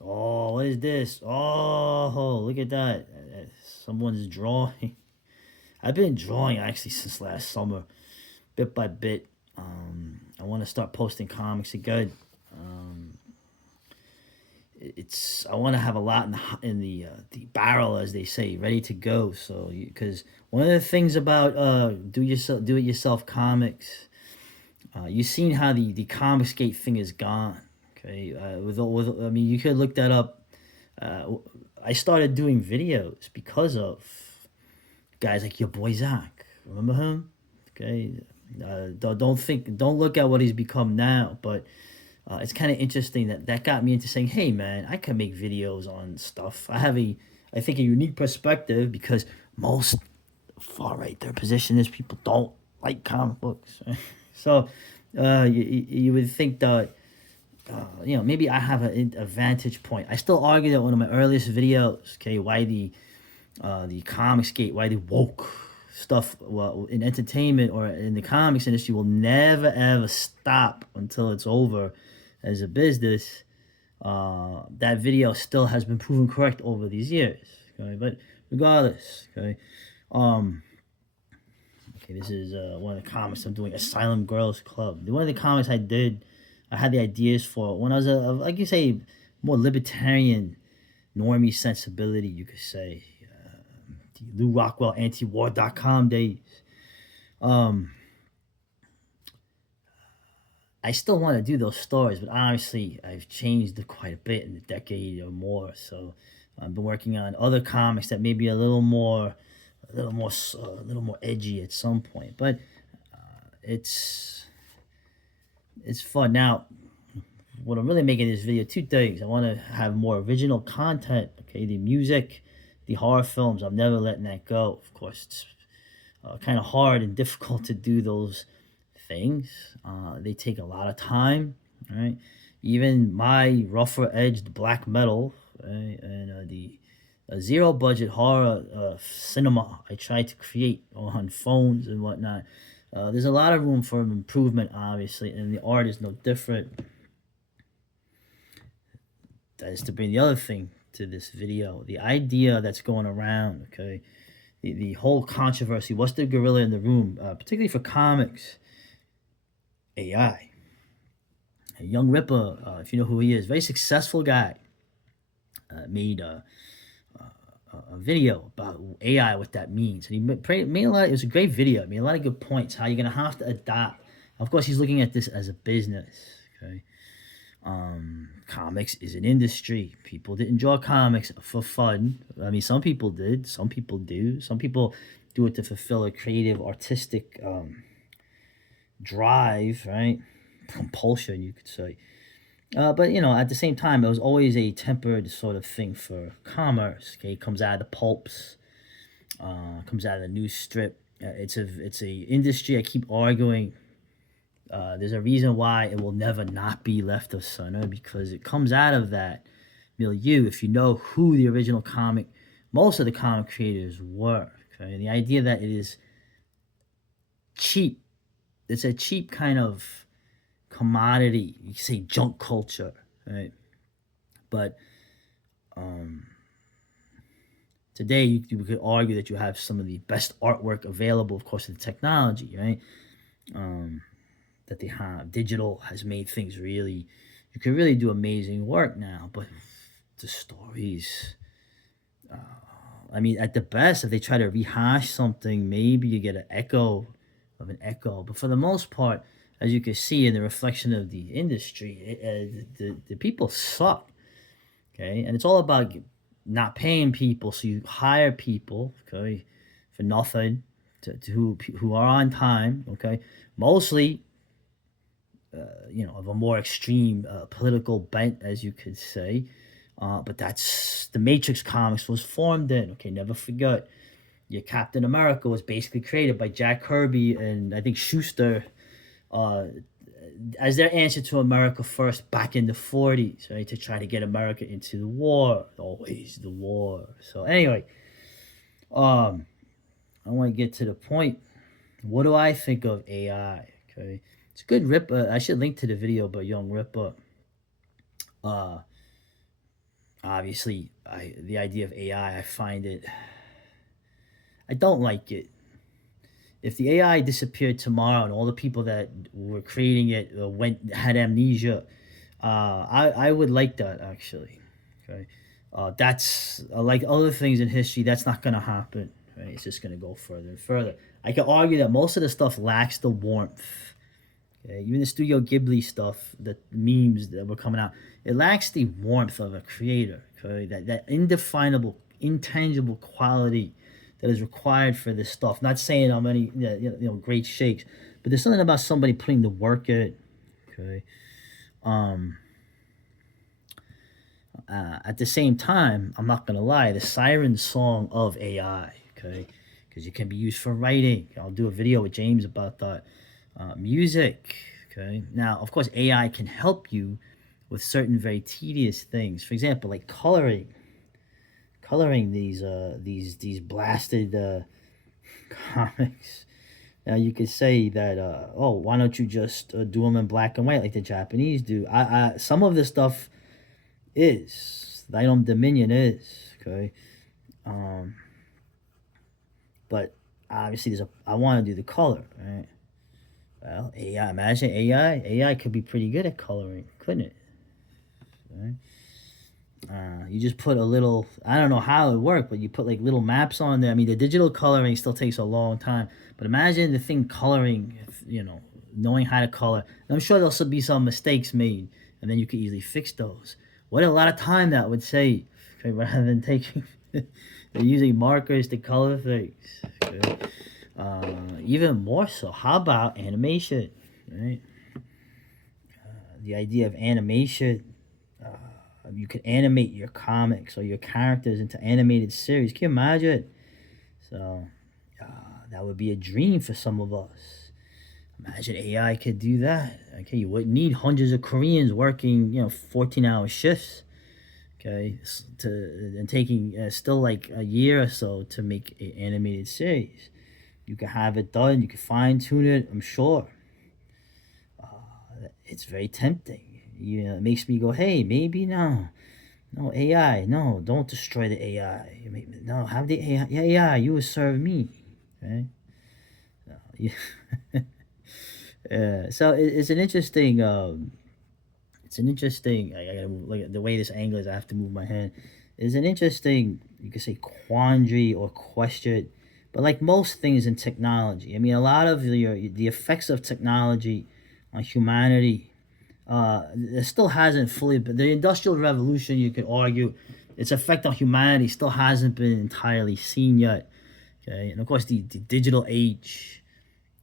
Oh, what is this? Oh, look at that. Someone's drawing. I've been drawing actually since last summer, bit by bit. I want to start posting comics again. Um, it's I want to have a lot in the barrel, as they say, ready to go. So, because one of the things about do it yourself comics, you've seen how the Comicsgate thing is gone. Okay, with I mean, you could look that up. Uh, I started doing videos because of guys like your boy Zach. Remember him? Okay, don't look at what he's become now, but it's kind of interesting that that got me into saying, hey man, I can make videos on stuff. I think a unique perspective because most far right their position is people don't like comic books. Right? So you would think that maybe I have a vantage point. I still argue that one of my earliest videos, okay, why the comics gate, why the woke stuff, well, in entertainment or in the comics industry will never ever stop until it's over as a business. That video still has been proven correct over these years. Okay, but regardless, okay, um, okay, this is one of the comics I'm doing, Asylum Girls Club. One of the comics I had the ideas for when I was like you say, more libertarian, normie sensibility, you could say. The Lou Rockwell antiwar.com days. Um, I still want to do those stories, but honestly, I've changed quite a bit in a decade or more. So I've been working on other comics that may be a little more edgy at some point. But it's it's fun. Now, what I'm really making this video, two things. I want to have more original content. Okay, the music, the horror films. I'm never letting that go. Of course, it's kind of hard and difficult to do those things. They take a lot of time, right? Even my rougher edged black metal, right? And the zero budget horror cinema I try to create on phones and whatnot. There's a lot of room for improvement, obviously, and the art is no different. That is to bring the other thing to this video, the idea that's going around, okay? The whole controversy. What's the gorilla in the room, particularly for comics? AI. Young Ripper, if you know who he is, very successful guy, made a video about AI, what that means. And he made a lot. It was a great video. Made a lot of good points. How you're gonna have to adapt. Of course, he's looking at this as a business. Okay, comics is an industry. People didn't draw comics for fun. I mean, some people did. Some people do. Some people do it to fulfill a creative, artistic drive, right? Compulsion, you could say. But at the same time, it was always a tempered sort of thing for commerce. Okay, it comes out of the pulps, comes out of the news strip. It's a industry. I keep arguing. There's a reason why it will never not be left of center because it comes out of that milieu. If you know who the original most of the comic creators were. Okay, and the idea that it is cheap. It's a cheap kind of commodity. You can say junk culture, right? But um, today you could argue that you have some of the best artwork available, of course, with the technology, right? Um, that they have. Digital has made things really, you can really do amazing work now, but the stories, I mean, at the best, if they try to rehash something, maybe you get an echo of an echo. But for the most part, as you can see in the reflection of the industry, the people suck. Okay, and it's all about not paying people, so you hire people, okay, for nothing, to who are on time, okay, mostly, of a more extreme political bent, as you could say. But that's the Matrix comics was formed in. Okay, never forget. Your Captain America was basically created by Jack Kirby and I think Schuster, uh, as their answer to America First back in the 40s, right? To try to get America into the war. Always the war. So anyway, um, I want to get to the point. What do I think of AI? Okay, it's a good rip. I should link to the video by Young Ripper. Uh, obviously, the idea of AI, I find it, I don't like it. If the AI disappeared tomorrow and all the people that were creating it had amnesia, I would like that actually. Okay, that's like other things in history. That's not going to happen. Right, it's just going to go further and further. I could argue that most of the stuff lacks the warmth. Okay? Even the Studio Ghibli stuff, the memes that were coming out, it lacks the warmth of a creator. Okay, that indefinable, intangible quality that is required for this stuff. Not saying how many great shakes, but there's something about somebody putting the work in. Okay. Um, at the same time, I'm not gonna lie, the siren song of AI, okay, because it can be used for writing. I'll do a video with James about that. Music, okay. Now, of course, AI can help you with certain very tedious things. For example, like coloring these blasted comics. Now you could say that, oh, why don't you just do them in black and white like the Japanese do? Some of this stuff is Thy Own Dominion is okay, um, but obviously I want to do the color, right? Well, AI. Imagine AI. AI could be pretty good at coloring, couldn't it? Right? You just put a little. I don't know how it worked, but you put like little maps on there. I mean, the digital coloring still takes a long time, but imagine the thing coloring. Knowing how to color. And I'm sure there'll still be some mistakes made, and then you could easily fix those. What a lot of time that would save, okay, rather than taking using markers to color things. Okay? Even more so, how about animation? Right? The idea of animation. You could animate your comics or your characters into animated series. Can you imagine? So uh, that would be a dream for some of us. Imagine AI could do that. Okay, you wouldn't need hundreds of Koreans working, 14-hour shifts. Okay, and taking still like a year or so to make an animated series. You can have it done. You can fine tune it. I'm sure. It's very tempting. It makes me go, hey, maybe no. No, AI, no, don't destroy the AI. No, have the AI, yeah, yeah, you will serve me. Right? No, so it's an interesting, I gotta move, like the way this angle is, I have to move my hand. It's an interesting, you could say, quandary or question. But like most things in technology, I mean, a lot of the effects of technology on humanity, it still hasn't fully been. The Industrial Revolution, you could argue, its effect on humanity still hasn't been entirely seen yet. Okay, and of course, the digital age,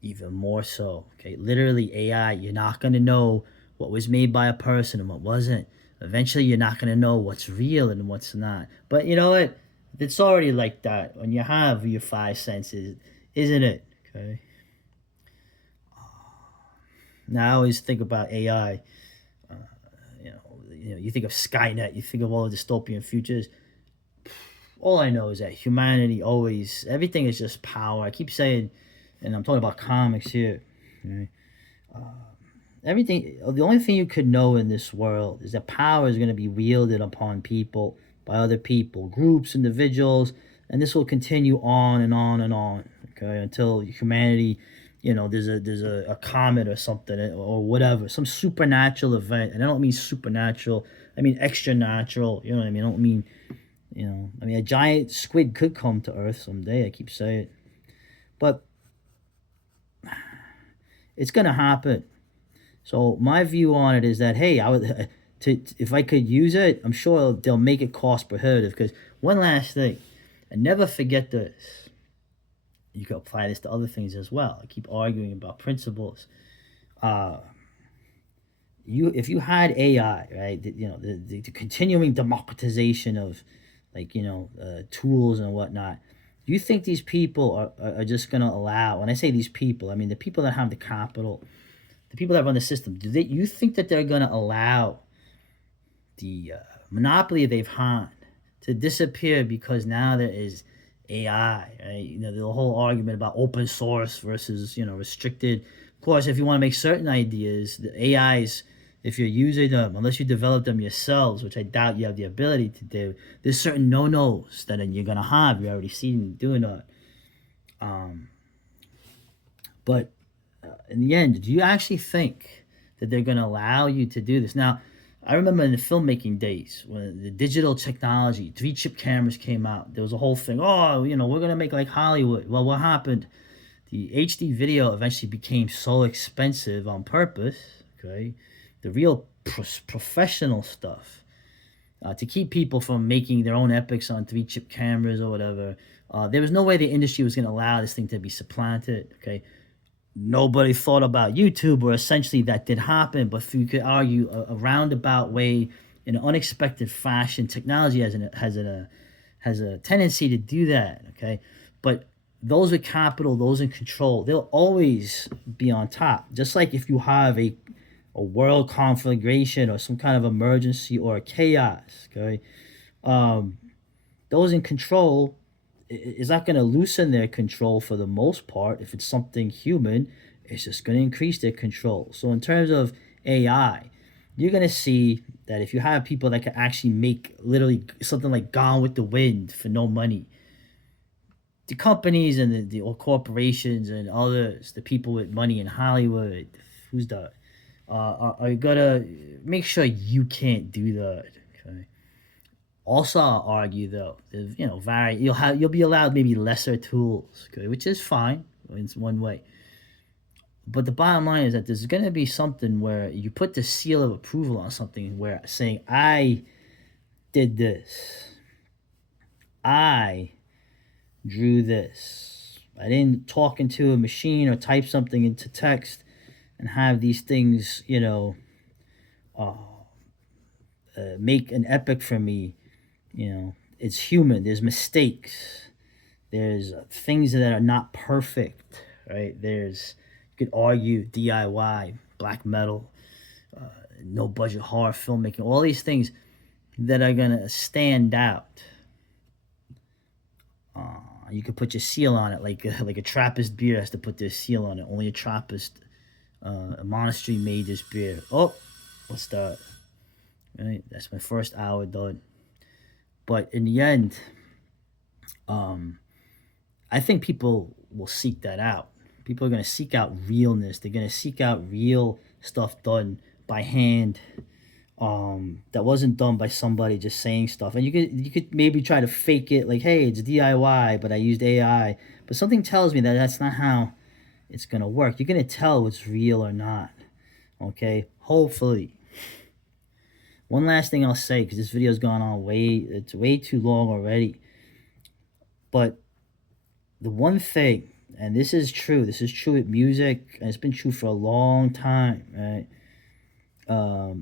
even more so. Okay, literally AI, you're not gonna know what was made by a person and what wasn't. Eventually, you're not gonna know what's real and what's not. But you know what? It's already like that when you have your five senses, isn't it? Okay. Now I always think about AI. Uh, you think of Skynet, you think of all the dystopian futures. All I know is that humanity always, everything is just power. I keep saying, and I'm talking about comics here. Right? Everything, the only thing you could know in this world is that power is going to be wielded upon people by other people, groups, individuals, and this will continue on and on and on. Okay, until humanity, there's a comet or something or whatever, some supernatural event, and I don't mean supernatural, I mean extra natural. You know what I mean? I don't mean, I mean a giant squid could come to Earth someday. I keep saying it, but it's gonna happen. So my view on it is that, hey, I would if I could use it, I'm sure they'll make it cost prohibitive. Because one last thing, and never forget this. You can apply this to other things as well. I keep arguing about principles. Uh, if you had AI, right? The continuing democratization of, like, tools and whatnot. Do you think these people are just going to allow? When I say these people, I mean the people that have the capital, the people that run the system. You think that they're going to allow the monopoly they've had to disappear because now there is AI? Right? The whole argument about open source versus restricted. Of course, if you want to make certain ideas, the AI's if you're using them, unless you develop them yourselves, which I doubt you have the ability to do, there's certain no-nos that you're gonna have. You already seen them doing that. Um, but in the end, do you actually think that they're gonna allow you to do this? Now, I remember in the filmmaking days when the digital technology, 3-chip cameras came out. There was a whole thing. Oh, we're gonna make like Hollywood. Well, what happened? The HD video eventually became so expensive on purpose. Okay, the real professional stuff, to keep people from making their own epics on 3-chip cameras or whatever. There was no way the industry was going to allow this thing to be supplanted. Okay, nobody thought about YouTube, or essentially that did happen, but you could argue a roundabout way, in an unexpected fashion. Technology has a tendency to do that. Okay, but those with capital, those in control, they'll always be on top. Just like if you have a world conflagration or some kind of emergency or a chaos, okay, um, those in control is not going to loosen their control for the most part. If it's something human, it's just going to increase their control. So in terms of AI, you're going to see that if you have people that can actually make literally something like Gone with the Wind for no money, the companies and the corporations and others, the people with money in Hollywood, who's that, are gonna make sure you can't do that. Okay. Also, I'll argue though, you'll be allowed maybe lesser tools, okay, which is fine in one way. But the bottom line is that there's gonna be something where you put the seal of approval on something, where saying I did this, I drew this. I didn't talk into a machine or type something into text and have these things, uh, make an epic for me. It's human. There's mistakes. There's things that are not perfect, right? You could argue DIY, black metal, no budget horror filmmaking, all these things that are gonna stand out. You could put your seal on it, like a Trappist beer has to put their seal on it. Only a Trappist, a monastery made this beer. Oh, what's that? Right, that's my first hour done. But in the end, um, I think people will seek that out. People are gonna seek out realness. They're gonna seek out real stuff done by hand, that wasn't done by somebody just saying stuff. And you could maybe try to fake it, like, hey, it's DIY, but I used AI. But something tells me that that's not how it's gonna work. You're gonna tell what's real or not. Okay, hopefully. One last thing I'll say, because this video's gone on it's way too long already. But the one thing, and this is true with music, and it's been true for a long time, right?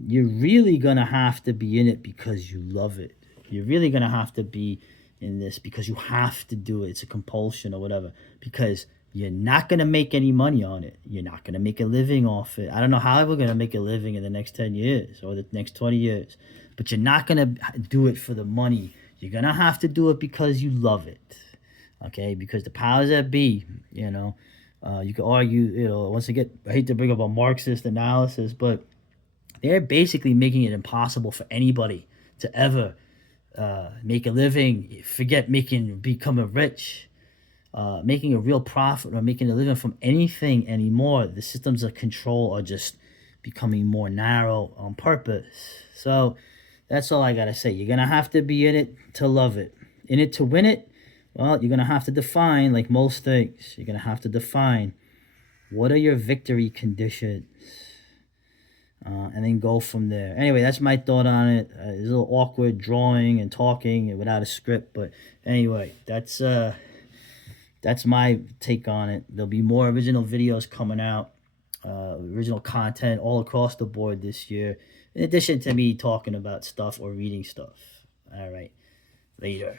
You're really gonna have to be in it because you love it. You're really gonna have to be in this because you have to do it. It's a compulsion or whatever. Because you're not gonna make any money on it. You're not gonna make a living off it. I don't know how we're gonna make a living in the next 10 years or the next 20 years. But you're not gonna do it for the money. You're gonna have to do it because you love it. Okay, because the powers that be, you could argue, once again, I hate to bring up a Marxist analysis, but they're basically making it impossible for anybody to ever make a living, forget becoming rich, making a real profit or making a living from anything anymore. The systems of control are just becoming more narrow on purpose. So that's all I gotta say. You're gonna have to be in it to love it. In it to win it, well, you're gonna have to define, like most things, you're gonna have to define what are your victory conditions. And then go from there. Anyway, that's my thought on it. It's a little awkward drawing and talking without a script, but anyway, that's my take on it. There'll be more original videos coming out, original content all across the board this year, in addition to me talking about stuff or reading stuff. All right, later.